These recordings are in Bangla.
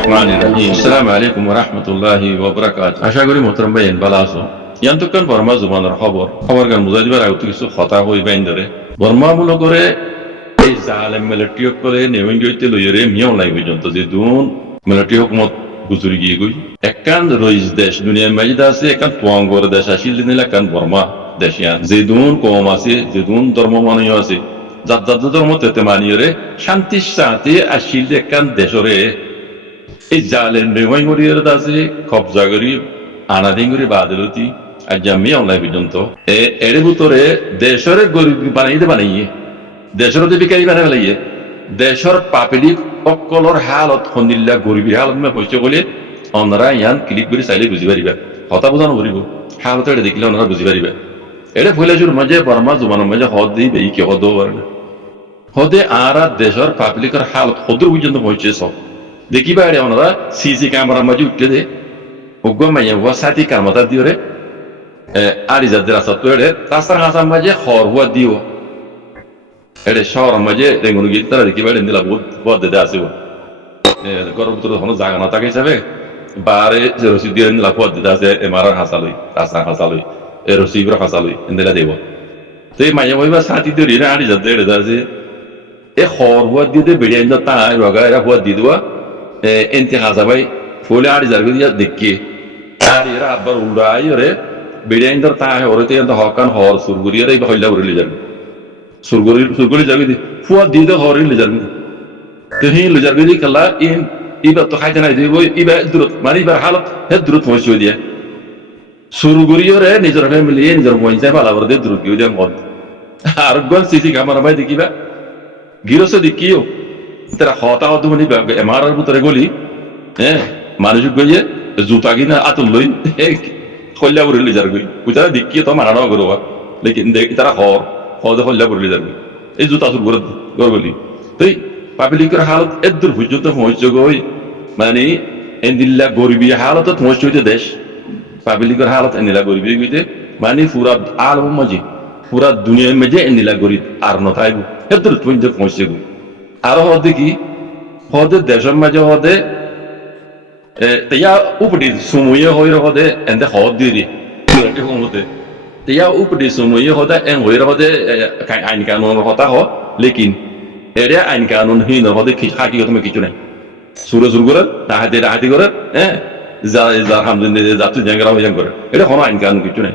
Bismillahirrahmanirrahim. Assalamu alaikum wa rahmatullahi wa barakatuh. আশা করি মোহতরম ভাই ভালো আছো। ইয়ান্তকান বর্মা জুবানের খবর গান মুজাহিবার আউত কিছু কথা হই বাইন ধরে বর্মা মূল করে এই জালেম মিলিটারি করে নেওয়েঙ্গিতে লইরে মিয়াও নাই পর্যন্ত যে দুন মিলিটারি হুকুমত গুজরি গিয়ে গই একখান রইস দেশ দুনিয়ার মাঝে আছে একখান তোয়াঙ্গর দেশ আসিল দিন একখান বর্মা দেশিয়ান যে দুন কম আছে যে দুন ধর্ম মানীয় আছে যার যার ধর্ম তেতে মানিয়ে শান্তির সাথে আসিল একখান দেশরে এই জালের নেওয়াই করিয়ে আছে কবজা করি আনাদিন করি বাদলতি আর জামি অনলাইন পর্যন্ত এর ভিতরে দেশের গরিব বানাইয়ে দেশের বিকারি বানাই ফেলাইয়ে দেশের পাবলিক সকলের হালত সন্দিল্লা গরিবী হালত পয়সা বলে ওনারা ইয়ান ক্লিক করে চাইলে বুঝি পারিবা হতা বোঝানো করিব হালত এটা দেখিলে ওনারা বুঝি পারিবা এটা ফেলেছুর মাঝে বর্মা জমানোর মাঝে হদ দিই বেই কি হদ পারে না হদে আর দেশের পাবলিকের হালত হদর পর্যন্ত পৌঁছে সব দেখিবা এটা ওনারা সিসি ক্যামেরার মাঝে উঠতে দে ওগমাইয়া হুয়া সাথী কামতা দিও রে আরিজাদের আসা তো এড়ে রাস্তার হাসার মাঝে হর হুয়া দিও এড়ে শহরের মাঝে রেঙ্গুন গিয়ে তারা দেখিবা এটা নিলা বহুত দেদে আসিব গরম ভিতরে কোনো জায়গা না থাকে হিসাবে বারে যে রসিদ দিয়ে নিলা বহুত দেদে আছে এমারার হাসালই রাস্তার হাসালই এ রসিবের হাসালই নিলা দেব তো এই মাইয়া হইবা সাথী দিয়ে রে আরিজাদের এড়ে আছে এ হর হুয়া দিয়ে বেড়িয়ে তাই রগা এরা হুয়া দিয়ে দেওয়া এনতে হাসাবাই ফলে আরিজার দিয়া দেখি আর এরা আবার উড়াই ওরে বেড়িয়াইন্দর তাই ওরতে হকান হর সুরগুড়ি এই হইলা উড়ে লে যাবে সুরগুড়ি যাবি ফুয়া দিয়ে হরে লে যাবি তো হি লে যাবি কালা ইবার তো খাইতে নাই দিব ইবার দূরত মানে ইবার হালত হে দূরত পৌঁছে দিয়ে সুরগুড়ি ওরে নিজের ফ্যামিলি নিজের পৌঁছে ভালো করে দিয়ে দূরত গিয়ে দিয়ে মদ আর গন সিসি ক্যামেরা ভাই দেখিবা গিরসে দেখিও তারা হতা হতো মানে এমারার ভিতরে গলি হ্যাঁ মানুষ গিয়ে জুতা কিনা আতুল লই হল্লা করে লে যাবি বুঝা দেখিয়ে তো মারানো করবা লেকিন তারা হদে হল্লা করে লে যাবি এই জুতা চুর করে গলি তুই পাবলিকের হালত এদূর পর্যন্ত পৌঁছে গই মানে এন্দিল্লা গরিবী হালত পৌঁছে হইতে দেশ পাবলিকের হালত এন্দিলা গরিবী গইতে মানে পুরা আলম মাঝে পুরা দুনিয়ার মাঝে এন্দিলা গরিব আর নথাইব এদূর পর্যন্ত পৌঁছে গই আর হদে কি হদে দেশের মাঝে হদে তিয়া উপরি সময়ে হয়ে হদে এন্দে হদ দিরি হতে তিয়া উপরি সময়ে হদে এন হয়ে হদে আইন কানুন হতা হ লেকিন এরে আইন কানুন হীন হদে খাকি তুমি কিছু নাই সুরে সুর করে রাহাতি করে হ্যাঁ যার হামদিন যাত্রী জায়গা হয়ে করে এটা কোনো আইন কানুন কিছু নাই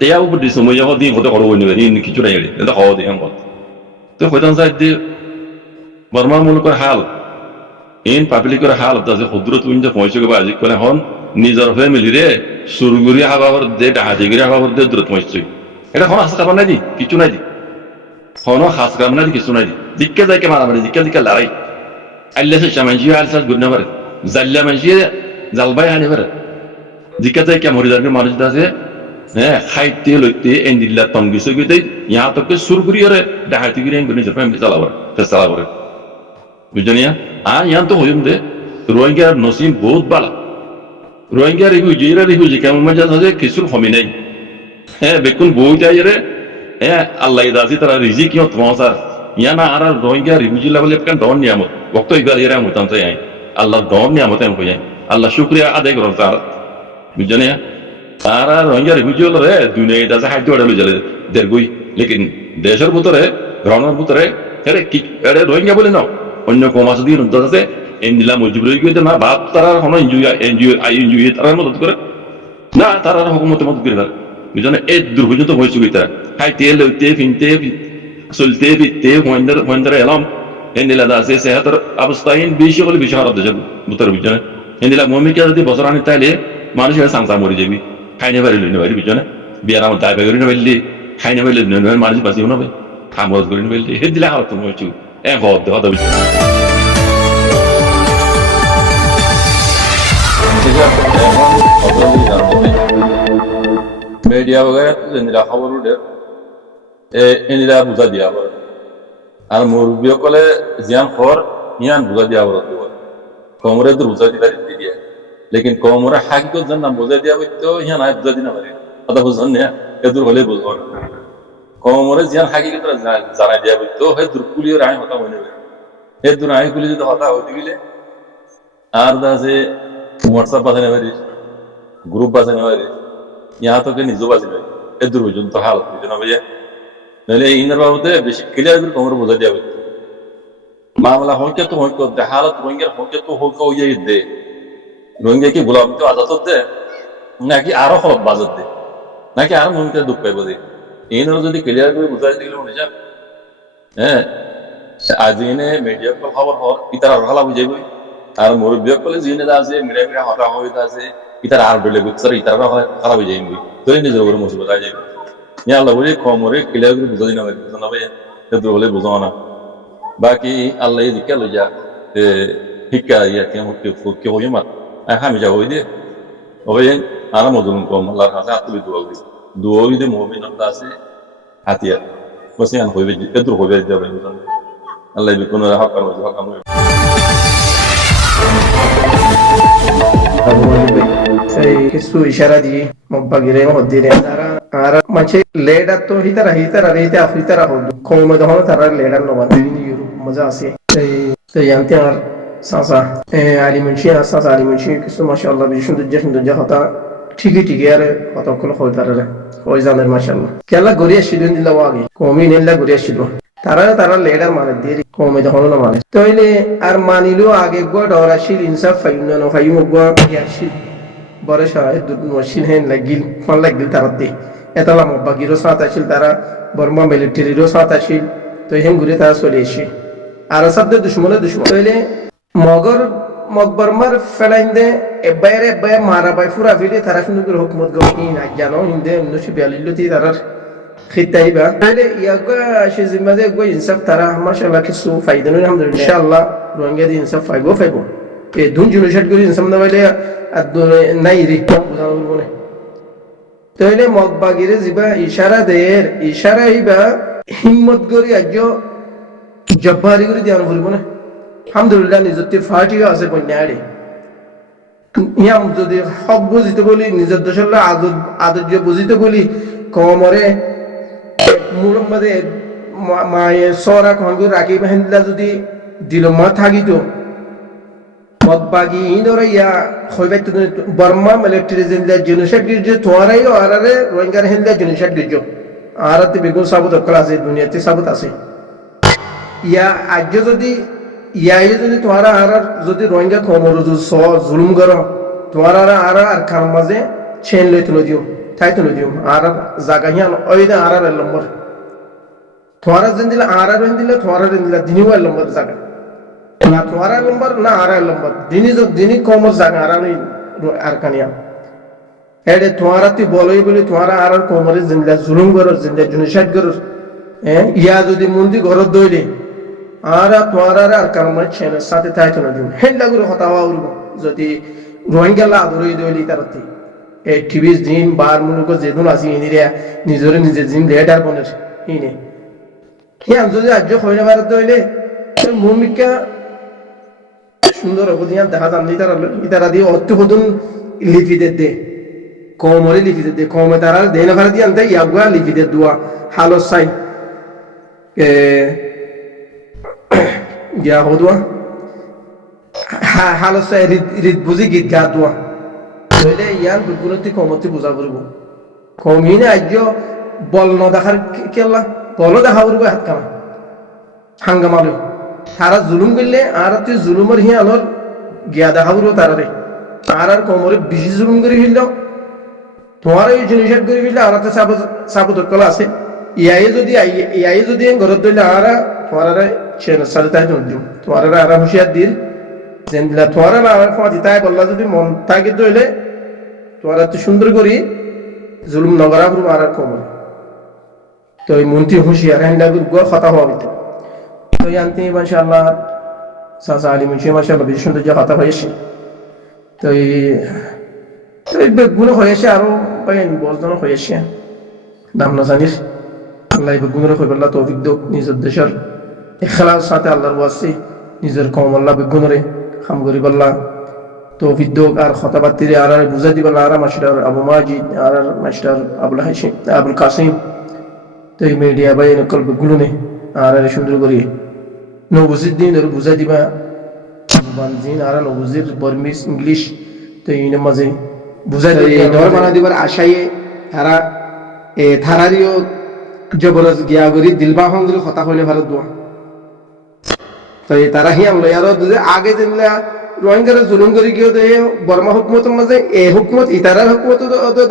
তিয়া উপরি সময়ে হদি হতে করবো কিছু নাই এটা হদ এন হদ তো হইতাম যাই দিয়ে বর্মার মূলকের হাল ইন পাবলিকের হালত আছে ক্ষুদ্র তুমি যে পৌঁছে গেবা আজি করে হন নিজের ফ্যামিলি রে সুরগুড়ি হাবার দে ডাহাতিগুড়ি হাবার দে দূরত পৌঁছছে এটা কোনো হাস কামান নাই দি কিছু নাই দি কোনো হাস কামান নাই দি কিছু নাই দি জিজ্ঞে যাইকে মারামারি জিজ্ঞে লড়াই আল্লাহ সে সামাজি আলসাস গুণনা পারে জাল্লা মাঝি জালবাই আনি পারে জিজ্ঞে যাইকে মরিদার মানুষ আছে হ্যাঁ খাইতে লইতে এন্দিল্লা তঙ্গিছে গিয়ে ইয়া তোকে সুরগুড়ি রে ডাহাতিগুড়ি নিজের ফ্যামিলি চালাবার চালাবার বুঝলিয়া আর ইয়ান তো হইম দে রোহিঙ্গার নসিম বহুত বালা রোহিঙ্গা রিফিউজি কেমন মজা আছে কিছুর কমি নাই হ্যাঁ বেকুন বইটাই রে হ্যাঁ আল্লাহ দাসি তারা রিজি কিয় তোমার ইয়ানা আর রোহিঙ্গা রিফিউজি লেভেলে কেন ডন নিয়ামত বক্ত ইবার এরা হইতাম চাই আল্লাহ ডন নিয়ামত এম হই আল্লাহ শুক্রিয়া আদায় করো তার বুঝলিয়া আর রোহিঙ্গা রিফিউজি হলো রে দুনিয়া দাসে খাদ্য ওটা লই যাবে দেড়গুই লেকিন দেশের ভিতরে রণের ভিতরে আরে কি আরে রোহিঙ্গা বলে নাও অন্য কমাস দিয়ে আছে এনজিলা মজবুর হয়ে না বাপ তারা কোনো এনজিও তারা মদত করে না তারা হুকুমতে মদত করে বুঝলেন এই দূর পর্যন্ত হয়েছে তারা খাইতে লইতে ফিনতে চলতে ফিরতে হইন্দারে এলাম এনজিলা আছে সেহাতের অবস্থাহীন বেশি হলে বেশি খারাপ দেশের ভিতরে বুঝলেন এনজিলা মমিকা যদি বছর আনি তাইলে মানুষের সাংসা মরে যাবি খাইনে পারি লইনে পারি বুঝলেন বিয়ার আমার দায় বেগরি নেবেলি খাইনে পারলে মানুষ বাঁচিও নেবে খামরত করে নেবেলি হে দিলা হারাত হয়েছে হতে বুঝলেন media वगैरह एनिला खबर उठे एनिला बुझा दिया बर আর মুরব্বিও কলে জিয়ান খর ইয়ান বুঝা দিয়া बर কোমরে তো বুঝা দিলা দিয়া লেকিন কোমরে হাকিকত জানা বুঝা দিয়া তো ইয়ান আই বুঝা দিনা পারে কথা বুঝন না এদুর হলে বুঝবো কোমরে জিয়ান হাকিকত জানা দিয়া তো হে দুরকুলিও রাই হতা হইনে হে দুর আই কুলি যদি হতা হই দিলে আর আছে হোয়াটসঅ্যাপ বাজানো পারি, গ্রুপ বাজানো পারি, ইহা তোকে নিজেও বাজানো পারি, এ দূর পর্যন্ত হালত বুঝে না ভাইয়া। নাহলে ইনার বাবদে বেশি ক্লিয়ার করে তোমার বোঝা যাবে মামলা হইকে তো হইক দে হালত রোহিঙ্গার হইকে তো হইক হইয়া দে রোহিঙ্গা কি গোলাম তো আজাদ দে নাকি আরো হলক বাজার দে নাকি আরো মহিলা দুঃখ পাইব দে এইনারা যদি ক্লিয়ার করে বুঝাই দিলে মনে যান হ্যাঁ আজ এনে মিডিয়া খবর হর ইতার আর হালা বুঝাইবই আর মুরব্বী কলে জিনে আছে মিডিয়া মিডিয়া হতা হইতা আছে ইতার আর ডলে গুছার ইতার হালা বুঝাইবই তোরে নিজের উপরে মুসিবত আই যাবে ইয়া আল্লাহ বলে কমরে ক্লিয়ার করে বুঝাই না বুঝা না ভাই এত বলে বুঝাও না বাকি আল্লাহ দিকে লইয়া শিক্ষা ইয়া কেমন কি হই মাত আমি যাব হই দে ওই আর মজলুম কম আল্লাহর কাছে আত্মবি দোয়া দে মুমিন আছে হাতিয়ার বসে আন হইবে এত হইবে যাবে আল্লাহ বিকুন হক আর হক আমরা সেই কিছু ইশারা দিয়ে মব্বাগিরে মদ্দিরে তারা আর মাঝে লেডার তো হিতারা রেতে আফ্রিতারা হল কমে যখন তারা লেডার নবান ইউরোপ মজা আছে এই জানতে আর সাসা আলিমুনশি কিছু মাশাআল্লাহ বেশ সুন্দর হতা ঠিকই আর কতক্ষণ হই তারা ওই জানের মাশাআল্লাহ কেলা গড়িয়া শিলুন দিলা আগে কমি নেলা গড়িয়া শিল তারা লেডার মানে দিয়ে কমে যখন না মানে তাইলে আর মানিলো আগে গো ডরাশিল ইনসাফ ফাইন না ফাইম গো ইয়াশিল বড় শাহেদ মশিন হেন লাগিল ফল লাগিল তারাতে এতলা মব্বাগিরও সাথ আছিল তারা বর্মা মিলিটারিরও সাথ আছিল তো হেন ঘুরে তারা চলে এসে আর সাথে দুশ্মন হইলে মগবরমার ফেলাইন্দে এবারে মারা বাই ফুরা ফিরে তারা সুন্দর হুকুমত গই না জানো হিন্দে 1942 তারার খিতাইবা তাহলে ইয়াগা সে জিম্মাদে গো ইনসাফ তারা মাশাআল্লাহ কিছু ফায়দা নয় আলহামদুলিল্লাহ ইনশাআল্লাহ রোহিঙ্গা দি ইনসাফ পাইবো এ দুন জুনুশাট করে ইনসাফ না পাইলে আর নাই রিকম বুঝানো বলে তাহলে মগবাগিরে জিবা ইশারা হইবা হিম্মত করি আজ জব্বারি করে দিয়ানো বলবো না আলহামদুলিল্লাহ নিজের ফাটিও আছে বন্যাড়ে ইয়াম যদি হক বুঝিতে বলি নিজের দেশের আদর্য বুঝিতে বলি কমরে মুরম্মদে মায়ে সরা খঙ্গুর রাখি বাহিনীলা যদি দিল মা থাকিত মগবাগি ইনরে ইয়া হইবাইতে বর্মা মিলিটারি জিন্দা জেনোসাইড গিরজে তোয়ারাই আরারে রোহিঙ্গার হিন্দা জেনোসাইড গিরজো আরাতে বেগুন সাবুত অকল আছে দুনিয়াতে সাবুত আছে ইয়া আজ যদি তোমারা আর যদি রোহিঙ্গা কমর জুলুম করো তোমার আর কার মাঝে চেন লই তুলে দিও তাই তুলে দিও আর জায়গা হিয়ান ওই দে আর নম্বর তোমার দিলে তোমার দিলে দিনিও নম্বর জায়গা না তোমার নম্বর না আর নম্বর দিনই কমর জায়গা আর কানিয়া এডে তোমার তুই বলই বলি তোমার আর কমরে জিন্দা জুলুম করো জিন্দা জুনিসাইড করো ইয়া যদি মন্দি ঘরত দইলে আর তোমার আর কারমার ছেলের সাথে তাইতো না দিন হেন্ডা করে হতা হওয়া উঠবো যদি রোহিঙ্গা লা ধরে দইলি তারতে এই টিভিস দিন বার মুলুক যেদিন আসি এনিরা নিজের দিন লেটার বনের ইনে হিয়ান যদি আজ হইনা ভারত দইলে ভূমিকা সুন্দর অবধিয়ান দেখা যান ইতারা দিয়ে অত্যুহদন লিপিদের দে কমরে লিপিদের দে কমে তারা দেনা ভারত ইয়ান দেয় ইয়াগুয়া লিপিদের দোয়া হালো সাই গিয়া হদুয়া হালো সাই রিদ বুঝি গীত গা দোয়া হইলে ইয়ান বিগুণতি কমতি বুঝা পড়ব কমিনে আজ বল ন দেখার কেলা বল দেখা পড়ব হাত কানা হাঙ্গামালো তারা জুলুম করলে আর তুই জুলুমের হিয়ানোর গিয়া দেখা পড়ব তারারে আর কমরে বেশি জুলুম করে ফেলল তোমার এই জিনিস করে ফেললে আর সাবুত কলা আছে ইয়াই যদি ঘরত দিলে আর তোমার সাথে তাই দিও তোমার আর হুঁশিয়ার দিল যেন তোমার আর ফাঁচি তাই বললা যদি মন থাকে দইলে তোমার তুই সুন্দর করি জুলুম নগরা করবো আর কমর তো এই মন্ত্রী হুঁশিয়ার হ্যান্ডা গুয়া কথা হওয়া ভিতরে তো জানতে মাশাআল্লাহ সাসা আলী মুন্সি মাশাআল্লাহ বেশ সুন্দর কথা হয়েছে তো এই বেগুন হয়েছে আরো বলজন হয়েছে নাম না জানিস আল্লাহ বেগুনের হইবল্লা তৌফিক দোক নিজের দেশের ইখলাস সাথে আল্লাহর ওয়াসি নিজের কম আল্লাহ বেগুনরে খাম করি বল্লা তৌফিক দোক আর খতাবাতিরে আর বুঝাই দিবল্লা আর মাস্টার আবু মাজিদ আর মাস্টার আবুল কাসিম তো এই মিডিয়া ভাই নকল বেগুনে আর সুন্দর করি নবুজুদ্দিন আর বুঝাই দিবা জুবান জিন আর নবুজির বর্মিস ইংলিশ তো ইনের মাঝে বুঝাই ডর বানা দিবার আশায়ে তারা থারারিও জবরদস্ত গিয়া করি দিলবা হঙ্গরি কথা কইলে ভারত দোয়া তো তারা হিয়াম লই আর আগে যেনলা রোহিঙ্গারা জুলুম করে গিয়ে বর্মা হুকুমতের মাঝে এ হুকুমত ইতারার হুকুমত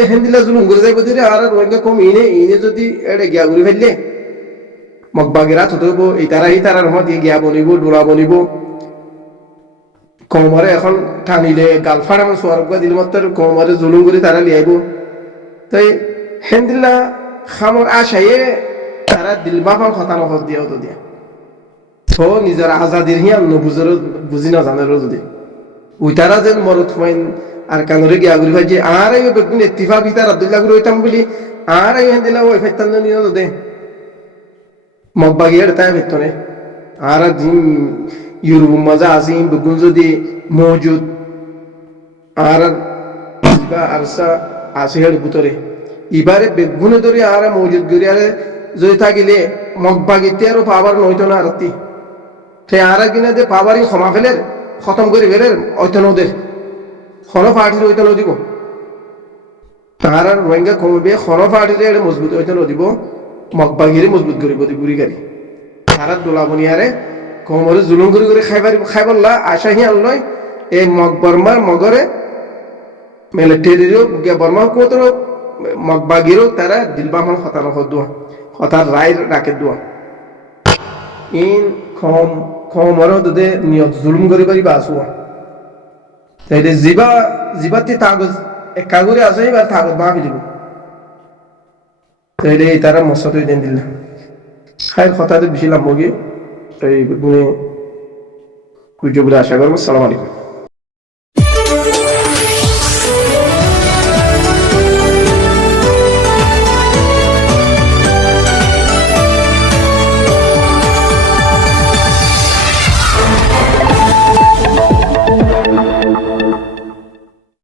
দেখেন দিলা জুলুম করে যাইব দিলে আর রোহিঙ্গা কম ইনে যদি এটা গিয়া ঘুরি ফেললে মগবাগেরা থতব ইতারার মত গিয়া বনিব ডোলা বনিব কমরে এখন টানিলে গালফার এমন সোয়ারবা দিল মাত্র কমরে জুলুম করে তারা লিয়াইব তাই হেন দিলা খামর আশায়ে তারা দিলবাফা কথা নখত দিয়াও তো দিয়া তো নিজের আজাদির হিয়ান নবুজের বুঝি না জানে যদি ওই তারা যেন মরত ফাইন আর কানরে গিয়া ঘুরি ভাই যে আর এই বেগুন ইত্তিফা বিতার আব্দুল্লাহ করে হইতাম বলি আর এই হেন দিলা ওই ফাইতান নিয়ে দে মগবাগিয়ার তাই ভেতরে আর জিম ইউরোপ মজা আসিম বেগুন যদি মজুদ আর আরসা আসিহার ভিতরে এবারে বেগুনে ধরে আর মজুদ করি আর যদি থাকিলে মগবাগিতে আরো পাবার নইতো না আরতি সে আর কিনা যে পাবারই ক্ষমা ফেলের খতম করে ফেলের ঐতন ওদের খন পার্টির ঐতন দিব তার আর রোহিঙ্গা কমবে খন পার্টির মজবুত ঐতন দিব মগবাগিরে মজবুত করিব গুড়ি গাড়ি তারা দোলা বনিয়ারে কমরে জুলুম করে খাইবাল্লা আশা হি আনলয় এই বর্মার মগরে মিলিটারিরও বর্মা হুকুমতেরও মগবাগিরও তারা দিলবাহন হতানো দোয়া হতার রায় রাখে দোয়া ইন কমরও দে নিয়ত জুলুম করে পারিবা আসুয়া তাই জিবাতি কাগজ এক কাগজে আছে এবার কাগজ মাফি দিব তাইলে তারা মশাতে দেন দিল খায়ের কথাতে বেশি লাভ মগি এই গুণে কুজো বলে আশা করবো। আসসালামু আলাইকুম।